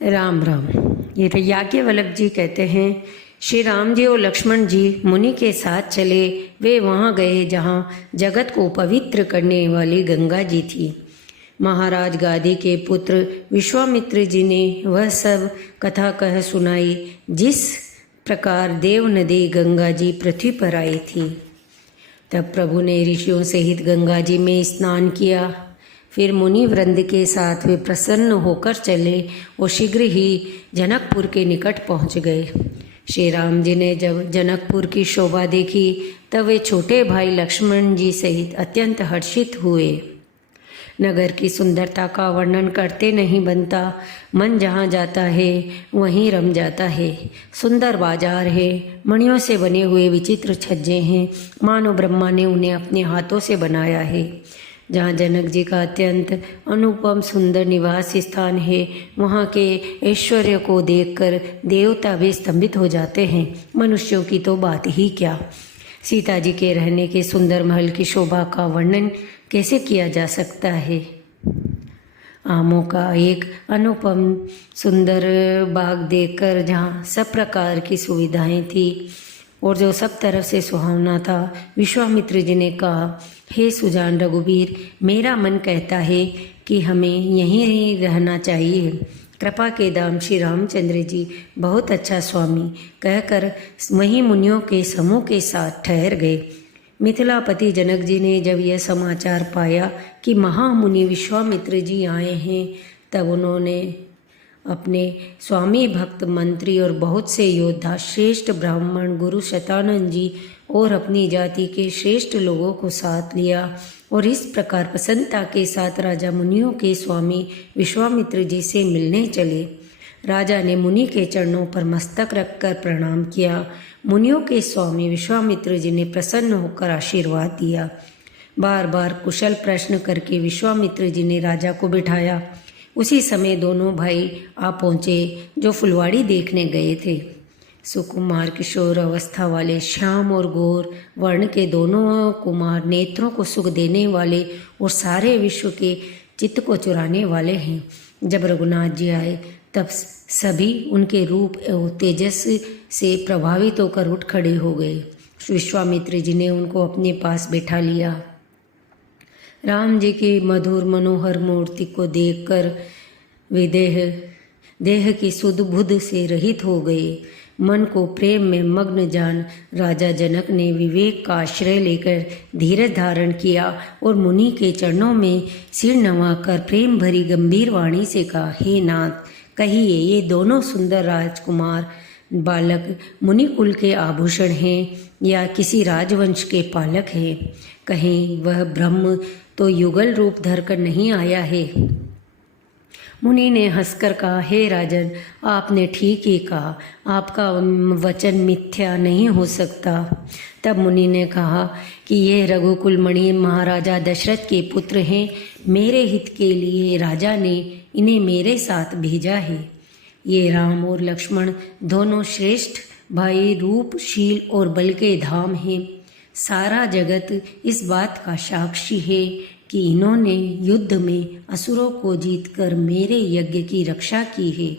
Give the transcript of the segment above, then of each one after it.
राम राम। ये याज्ञवल्क्य जी कहते हैं, श्री राम जी और लक्ष्मण जी मुनि के साथ चले। वे वहाँ गए जहाँ जगत को पवित्र करने वाली गंगा जी थी। महाराज गादी के पुत्र विश्वामित्र जी ने वह सब कथा कह सुनाई, जिस प्रकार देव नदी गंगा जी पृथ्वी पर आई थी। तब प्रभु ने ऋषियों सहित गंगा जी में स्नान किया। फिर मुनि वृंद के साथ वे प्रसन्न होकर चले और शीघ्र ही जनकपुर के निकट पहुंच गए। श्री राम जी ने जब जनकपुर की शोभा देखी तब वे छोटे भाई लक्ष्मण जी सहित अत्यंत हर्षित हुए। नगर की सुंदरता का वर्णन करते नहीं बनता। मन जहाँ जाता है वहीं रम जाता है। सुंदर बाजार है, मणियों से बने हुए विचित्र छज्जे हैं, मानो ब्रह्मा ने उन्हें अपने हाथों से बनाया है। जहाँ जनक जी का अत्यंत अनुपम सुंदर निवास स्थान है, वहाँ के ऐश्वर्य को देखकर देवता भी स्तंभित हो जाते हैं। मनुष्यों की तो बात ही क्या। सीता जी के रहने के सुंदर महल की शोभा का वर्णन कैसे किया जा सकता है। आमों का एक अनुपम सुंदर बाग देखकर जहाँ सब प्रकार की सुविधाएं थी और जो सब तरफ से सुहावना था, विश्वामित्र जी ने कहा, हे सुजान रघुवीर, मेरा मन कहता है कि हमें यहीं रहना चाहिए। कृपा के दाम श्री रामचंद्र जी बहुत अच्छा स्वामी कहकर वहीं मुनियों के समूह के साथ ठहर गए। मिथिलापति जनक जी ने जब यह समाचार पाया कि महामुनि विश्वामित्र जी आए हैं, तब उन्होंने अपने स्वामी भक्त मंत्री और बहुत से योद्धा, श्रेष्ठ ब्राह्मण गुरु शतानंद जी और अपनी जाति के श्रेष्ठ लोगों को साथ लिया और इस प्रकार प्रसन्नता के साथ राजा मुनियों के स्वामी विश्वामित्र जी से मिलने चले। राजा ने मुनि के चरणों पर मस्तक रखकर प्रणाम किया। मुनियों के स्वामी विश्वामित्र जी ने प्रसन्न होकर आशीर्वाद दिया। बार बार कुशल प्रश्न करके विश्वामित्र जी ने राजा को बिठाया। उसी समय दोनों भाई आ पहुँचे जो फुलवाड़ी देखने गए थे। सुकुमार किशोर अवस्था वाले श्याम और गोर वर्ण के दोनों कुमार नेत्रों को सुख देने वाले और सारे विश्व के चित्त को चुराने वाले हैं। जब रघुनाथ जी आए तब सभी उनके रूप एवं तेजस से प्रभावित होकर उठ खड़े हो गए। विश्वामित्र जी ने उनको अपने पास बैठा लिया। राम जी की मधुर मनोहर मूर्ति को देखकर वे देह की सुध बुध से रहित हो गए। मन को प्रेम में मग्न जान राजा जनक ने विवेक का आश्रय लेकर धीरज धारण किया और मुनि के चरणों में सिर नवाकर प्रेम भरी गंभीर वाणी से कहा, हे नाथ, कहिए ये दोनों सुंदर राजकुमार बालक मुनि कुल के आभूषण हैं या किसी राजवंश के पालक हैं? कहीं वह ब्रह्म तो युगल रूप धरकर नहीं आया है। मुनि ने हंसकर कहा, हे राजन, आपने ठीक ही कहा, आपका वचन मिथ्या नहीं हो सकता। तब मुनि ने कहा कि ये रघुकुल मणि महाराजा दशरथ के पुत्र हैं। मेरे हित के लिए राजा ने इन्हें मेरे साथ भेजा है। ये राम और लक्ष्मण दोनों श्रेष्ठ भाई रूप, शील और बल के धाम हैं। सारा जगत इस बात का साक्षी है कि इन्होंने युद्ध में असुरों को जीतकर मेरे यज्ञ की रक्षा की है।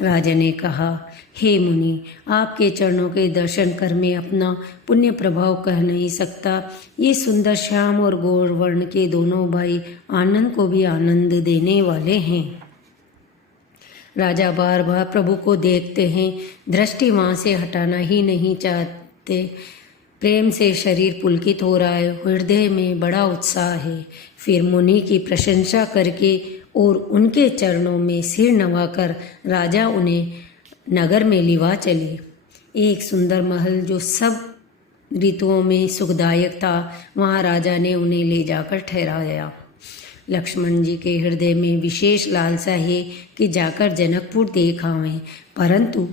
राजा ने कहा, हे मुनि, आपके चरणों के दर्शन कर मैं अपना पुण्य प्रभाव कह नहीं सकता। ये सुंदर श्याम और गौर वर्ण के दोनों भाई आनंद को भी आनंद देने वाले हैं। राजा बार बार प्रभु को देखते हैं, दृष्टि वहाँ से हटाना ही नहीं चाहते। प्रेम से शरीर पुलकित हो रहा है, हृदय में बड़ा उत्साह है। फिर मुनि की प्रशंसा करके और उनके चरणों में सिर नवाकर राजा उन्हें नगर में लिवा चले। एक सुंदर महल जो सब ऋतुओं में सुखदायक था, वहाँ राजा ने उन्हें ले जाकर ठहराया। लक्ष्मण जी के हृदय में विशेष लालसा है कि जाकर जनकपुर देख आवें, परंतु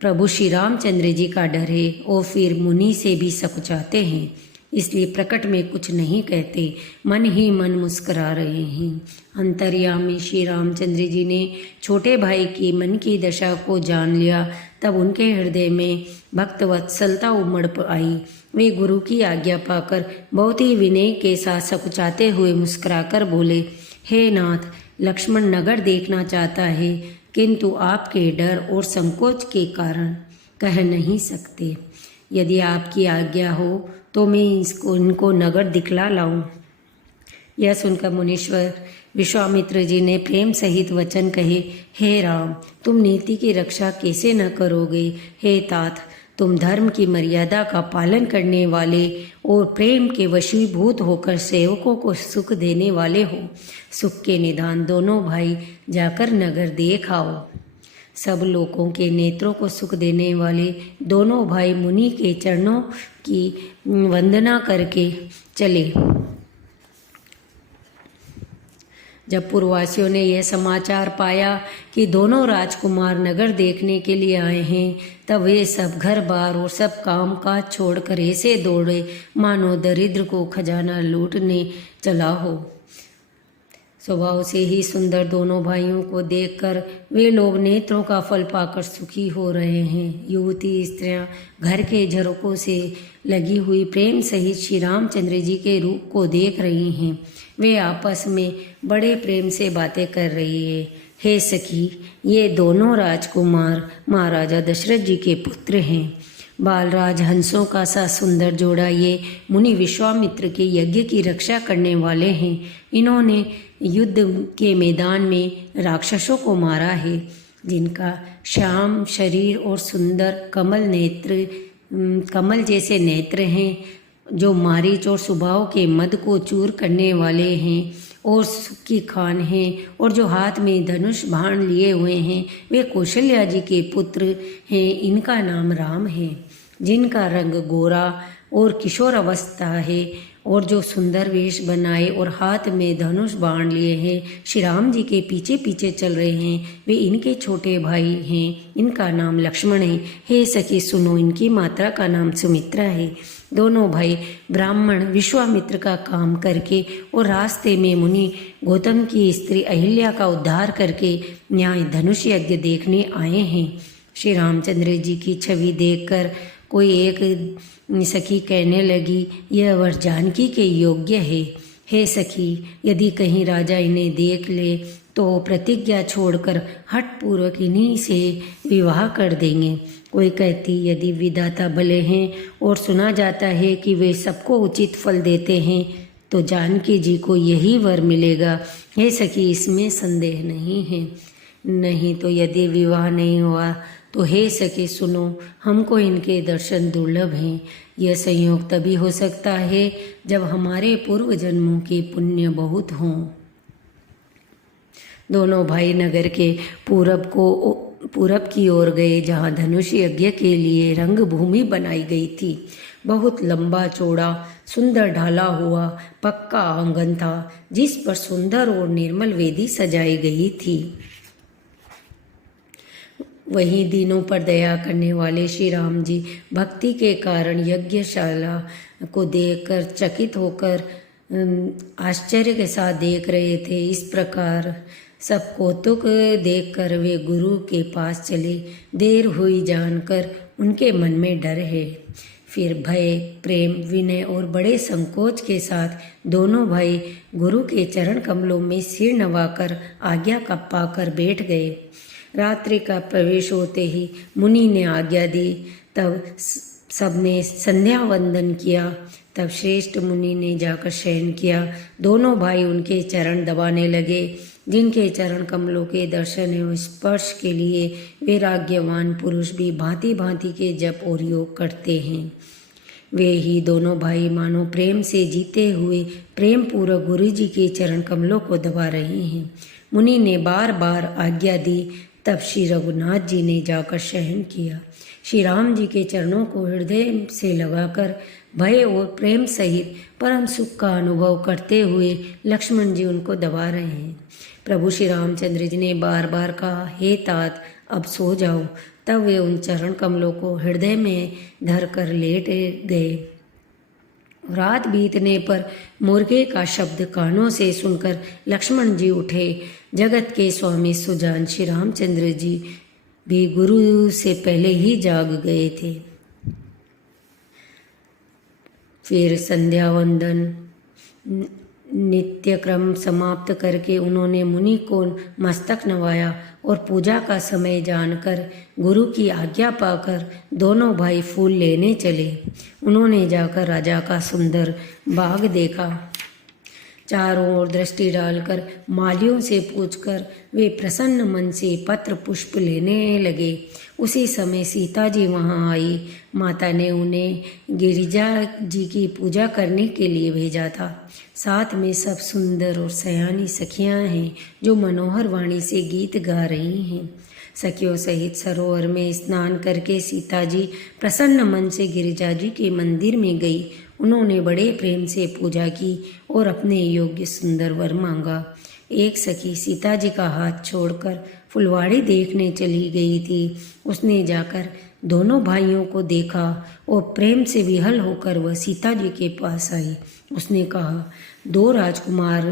प्रभु श्री रामचंद्र जी का डर है और फिर मुनि से भी सकुचाते हैं, इसलिए प्रकट में कुछ नहीं कहते, मन ही मन मुस्करा रहे हैं। अंतर्यामी श्री रामचंद्र जी ने छोटे भाई की मन की दशा को जान लिया। तब उनके हृदय में भक्त वत्सलता उमड़ आई। वे गुरु की आज्ञा पाकर बहुत ही विनय के साथ सकुचाते हुए मुस्कुराकर बोले, हे नाथ, लक्ष्मण नगर देखना चाहता है, किंतु आपके डर और संकोच के कारण कह नहीं सकते। यदि आपकी आज्ञा हो तो मैं इनको नगर दिखला लाऊं। यह सुनकर मुनीश्वर विश्वामित्र जी ने प्रेम सहित वचन कहे, हे राम, तुम नीति की रक्षा कैसे न करोगे। हे तात, तुम धर्म की मर्यादा का पालन करने वाले और प्रेम के वशीभूत होकर सेवकों को सुख देने वाले हो। सुख के निदान दोनों भाई जाकर नगर देख आओ। सब लोगों के नेत्रों को सुख देने वाले दोनों भाई मुनि के चरणों की वंदना करके चले। जब पुरवासियों ने यह समाचार पाया कि दोनों राजकुमार नगर देखने के लिए आए हैं, तब वे सब घर बार और सब काम काज छोड़कर ऐसे दौड़े मानो दरिद्र को खजाना लूटने चला हो। स्वभाव से ही सुंदर दोनों भाइयों को देखकर वे लोग नेत्रों का फल पाकर सुखी हो रहे हैं। युवती स्त्रियां घर के झरोकों से लगी हुई प्रेम सहित श्री रामचंद्र जी के रूप को देख रही हैं। वे आपस में बड़े प्रेम से बातें कर रही है। हे सखी, ये दोनों राजकुमार महाराजा दशरथ जी के पुत्र हैं। बालराज हंसों का सा सुंदर जोड़ा ये मुनि विश्वामित्र के यज्ञ की रक्षा करने वाले हैं। इन्होंने युद्ध के मैदान में राक्षसों को मारा है, जिनका श्याम शरीर और सुंदर कमल जैसे नेत्र हैं, जो मारीच और सुबाव के मद को चूर करने वाले हैं और सुख की खान हैं, और जो हाथ में धनुष बाण लिए हुए हैं, वे कौशल्या जी के पुत्र हैं। इनका नाम राम है, जिनका रंग गोरा और किशोर अवस्था है, और जो सुंदर वेश बनाए और हाथ में धनुष बाण लिए हैं, श्री राम जी के पीछे पीछे चल रहे हैं, वे इनके छोटे भाई हैं। इनका नाम लक्ष्मण है। हे सखी सुनो, इनकी माता का नाम सुमित्रा है। दोनों भाई ब्राह्मण विश्वामित्र का काम करके और रास्ते में मुनि गौतम की स्त्री अहिल्या का उद्धार करके न्याय धनुष यज्ञ देखने आए हैं। श्री रामचंद्र जी की छवि देखकर कोई एक सखी कहने लगी, यह वर जानकी के योग्य है। हे सखी, यदि कहीं राजा इन्हें देख ले तो प्रतिज्ञा छोड़कर हठपूर्वक इन्हीं से विवाह कर देंगे। कोई कहती, यदि विधाता भले हैं और सुना जाता है कि वे सबको उचित फल देते हैं, तो जानकी जी को यही वर मिलेगा। हे सखी, इसमें संदेह नहीं है। नहीं तो यदि विवाह नहीं हुआ तो हे सखी सुनो, हमको इनके दर्शन दुर्लभ हैं। यह संयोग तभी हो सकता है जब हमारे पूर्व जन्मों के पुण्य बहुत हों। दोनों भाई नगर के पूरब की ओर गए, जहाँ धनुष यज्ञ के लिए रंग भूमि बनाई गई थी। बहुत लंबा चौड़ा सुंदर ढाला हुआ पक्का आंगन था, जिस पर सुंदर और निर्मल वेदी सजाई गई थी। वहीं दीनों पर दया करने वाले श्री राम जी भक्ति के कारण यज्ञशाला को देखकर चकित होकर आश्चर्य के साथ देख रहे थे। इस प्रकार सब कौतुक देखकर वे गुरु के पास चले। देर हुई जानकर उनके मन में डर है। फिर भय, प्रेम, विनय और बड़े संकोच के साथ दोनों भाई गुरु के चरण कमलों में सिर नवाकर आज्ञा का पाकर बैठ गए। रात्रि का प्रवेश होते ही मुनि ने आज्ञा दी। तब सबने संध्या वंदन किया। तब श्रेष्ठ मुनि ने जाकर शयन किया। दोनों भाई उनके चरण दबाने लगे, जिनके चरण कमलों के दर्शन एवं स्पर्श के लिए वैराग्यवान पुरुष भी भांति भांति के जप और योग करते हैं। वे ही दोनों भाई मानो प्रेम से जीते हुए प्रेम पूर्वक गुरु जी के चरण कमलों को दबा रहे हैं। मुनि ने बार बार आज्ञा दी। तब श्री रघुनाथ जी ने जाकर शयन किया। श्री राम जी के चरणों को हृदय से लगाकर भय और प्रेम सहित परम सुख का अनुभव करते हुए लक्ष्मण जी उनको दबा रहे हैं। प्रभु श्री रामचंद्र जी ने बार बार कहा, हे तात, अब सो जाओ। तब वे उन चरण कमलों को हृदय में धर कर लेट गए। रात बीतने पर मुर्गे का शब्द कानों से सुनकर लक्ष्मण जी उठे। जगत के स्वामी सुजान श्री रामचंद्र जी भी गुरु से पहले ही जाग गए थे। फिर संध्या वंदन नित्यक्रम समाप्त करके उन्होंने मुनि को मस्तक नवाया और पूजा का समय जानकर गुरु की आज्ञा पाकर दोनों भाई फूल लेने चले। उन्होंने जाकर राजा का सुंदर बाग देखा। चारों ओर दृष्टि डालकर मालियों से पूछकर वे प्रसन्न मन से पत्र पुष्प लेने लगे। उसी समय सीता जी वहाँ आई। माता ने उन्हें गिरिजा जी की पूजा करने के लिए भेजा था। साथ में सब सुंदर और सयानी सखियाँ हैं जो मनोहर वाणी से गीत गा रही हैं। सखियों सहित सरोवर में स्नान करके सीता जी प्रसन्न मन से गिरिजा जी के मंदिर में गई। उन्होंने बड़े प्रेम से पूजा की और अपने योग्य सुंदर वर मांगा। एक सखी सीता जी का हाथ छोड़कर फुलवाड़ी देखने चली गई थी। उसने जाकर दोनों भाइयों को देखा और प्रेम से विहल होकर वह सीता जी के पास आई। उसने कहा, दो राजकुमार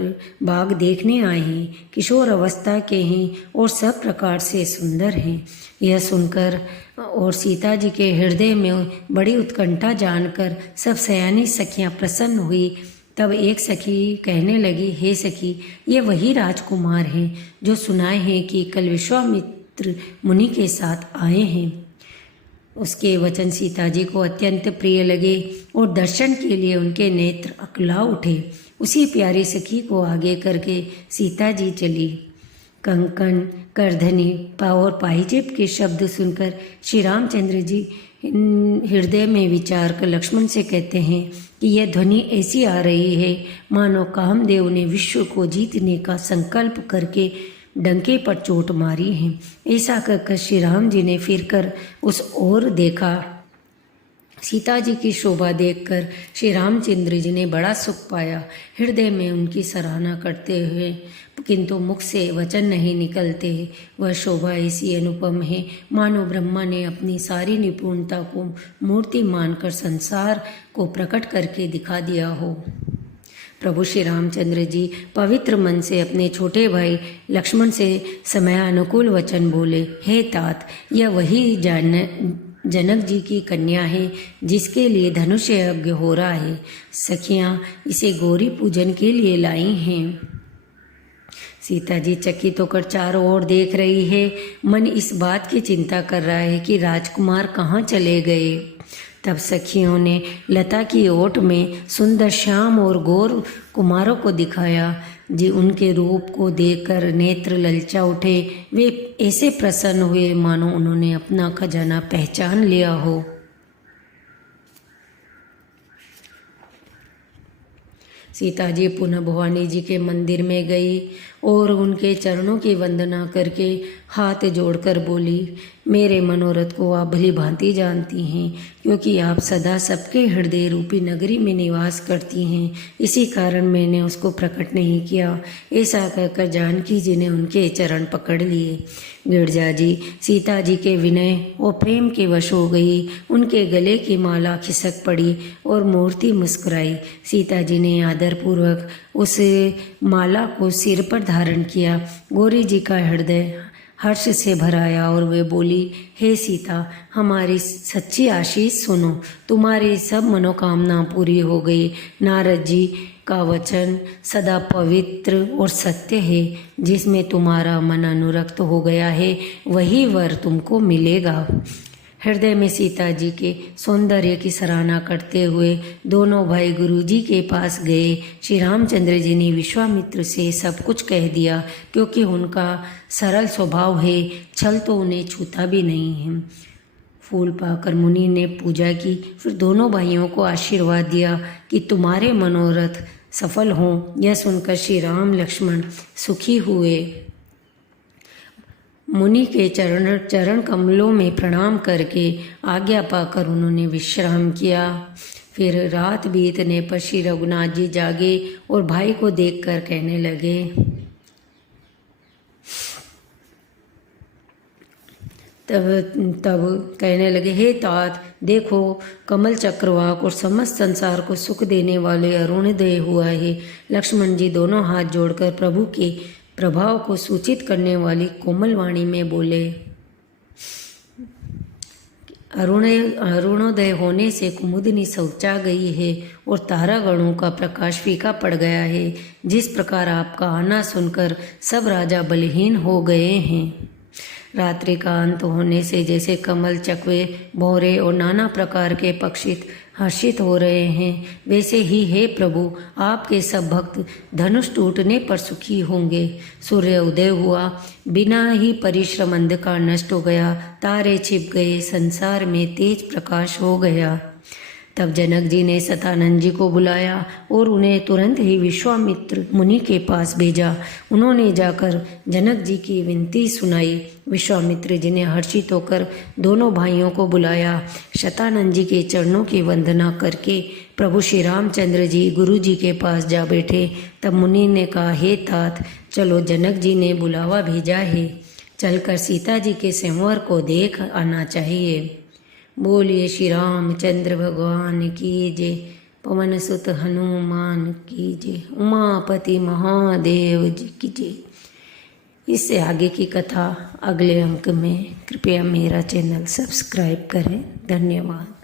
बाग देखने आए हैं, किशोर अवस्था के हैं और सब प्रकार से सुंदर हैं। यह सुनकर और सीता जी के हृदय में बड़ी उत्कंठा जानकर सब सयानी सखियां प्रसन्न हुई। तब एक सखी कहने लगी, हे सखी, ये वही राजकुमार हैं जो सुनाए हैं कि कल विश्वामित्र मुनि के साथ आए हैं। उसके वचन सीता जी को अत्यंत प्रिय लगे और दर्शन के लिए उनके नेत्र अकुला उठे। उसी प्यारी सखी को आगे करके सीता जी चली। कंकण, करधनी और पाहिजेब के शब्द सुनकर श्री रामचंद्र जी हृदय में विचार कर लक्ष्मण से कहते हैं कि यह ध्वनि ऐसी आ रही है मानो कामदेव ने विश्व को जीतने का संकल्प करके डंके पर चोट मारी है। ऐसा कहकर श्री राम जी ने फिरकर उस ओर देखा। सीता जी की शोभा देखकर श्री रामचंद्र जी ने बड़ा सुख पाया। हृदय में उनकी सराहना करते हुए किंतु मुख से वचन नहीं निकलते। वह शोभा ऐसी अनुपम है मानो ब्रह्मा ने अपनी सारी निपुणता को मूर्ति मानकर संसार को प्रकट करके दिखा दिया हो। प्रभु श्री रामचंद्र जी पवित्र मन से अपने छोटे भाई लक्ष्मण से समयानुकूल वचन बोले, हे तात, यह वही जनक जी की कन्या है जिसके लिए धनुष यज्ञ हो रहा है। सखियां इसे गौरी पूजन के लिए लाई हैं। सीता जी चकित होकर चारों ओर देख रही है। मन इस बात की चिंता कर रहा है कि राजकुमार कहाँ चले गए। तब सखियों ने लता की ओट में सुंदर श्याम और गौर कुमारों को दिखाया। जी उनके रूप को देखकर नेत्र ललचा उठे। वे ऐसे प्रसन्न हुए मानो उन्होंने अपना खजाना पहचान लिया हो। सीता जी पुनः भवानी जी के मंदिर में गई और उनके चरणों की वंदना करके हाथ जोड़कर बोली, मेरे मनोरथ को आप भली भांति जानती हैं, क्योंकि आप सदा सबके हृदय रूपी नगरी में निवास करती हैं। इसी कारण मैंने उसको प्रकट नहीं किया। ऐसा कहकर जानकी जी ने उनके चरण पकड़ लिए। गिरजा जी सीता जी के विनय और प्रेम के वश हो गई। उनके गले की माला खिसक पड़ी और मूर्ति मुस्कुराई। सीता जी ने आदरपूर्वक उस माला को सिर पर धारण किया। गौरी जी का हृदय हर्ष से भराया और वे बोली, हे सीता, हमारी सच्ची आशीष सुनो, तुम्हारी सब मनोकामना पूरी हो गई। नारद जी का वचन सदा पवित्र और सत्य है। जिसमें तुम्हारा मन अनुरक्त हो गया है वही वर तुमको मिलेगा। हृदय में सीता जी के सौंदर्य की सराहना करते हुए दोनों भाई गुरु जी के पास गए। श्री रामचंद्र जी ने विश्वामित्र से सब कुछ कह दिया, क्योंकि उनका सरल स्वभाव है, छल तो उन्हें छूता भी नहीं है। फूल पाकर मुनि ने पूजा की, फिर दोनों भाइयों को आशीर्वाद दिया कि तुम्हारे मनोरथ सफल हों। यह सुनकर श्री राम लक्ष्मण सुखी हुए। मुनि के चरण कमलों में प्रणाम करके आज्ञा पाकर उन्होंने विश्राम किया। फिर रात बीतने पर श्री रघुनाथ जी जागे और भाई को देखकर कहने लगे, तब कहने लगे, हे तात, देखो कमल चक्रवाक और समस्त संसार को सुख देने वाले अरुणोदय हुआ है। लक्ष्मण जी दोनों हाथ जोड़कर प्रभु के प्रभाव को सूचित करने वाली कोमल वाणी में बोले, अरुणोदय होने से कुमुदिनी सौचा गई है और तारागणों का प्रकाश फीका पड़ गया है। जिस प्रकार आपका आना सुनकर सब राजा बलहीन हो गए हैं। रात्रि का अंत होने से जैसे कमल, चकवे, भौरे और नाना प्रकार के पक्षी हर्षित हो रहे हैं, वैसे ही हे प्रभु आपके सब भक्त धनुष टूटने पर सुखी होंगे। सूर्य उदय हुआ, बिना ही परिश्रम अंधकार नष्ट हो गया, तारे छिप गए, संसार में तेज प्रकाश हो गया। तब जनक जी ने सतानंद जी को बुलाया और उन्हें तुरंत ही विश्वामित्र मुनि के पास भेजा। उन्होंने जाकर जनक जी की विनती सुनाई। विश्वामित्र जी ने हर्षित होकर दोनों भाइयों को बुलाया। सतानंद जी के चरणों की वंदना करके प्रभु श्री रामचंद्र जी गुरु जी के पास जा बैठे। तब मुनि ने कहा, हे तात, चलो, जनक जी ने बुलावा भेजा है, चलकर सीता जी के संवर को देख आना चाहिए। बोलिए श्री रामचंद्र भगवान की जय। पवन सुत हनुमान की जय। उमापति महादेव जी की जय। इससे आगे की कथा अगले अंक में। कृपया मेरा चैनल सब्सक्राइब करें। धन्यवाद।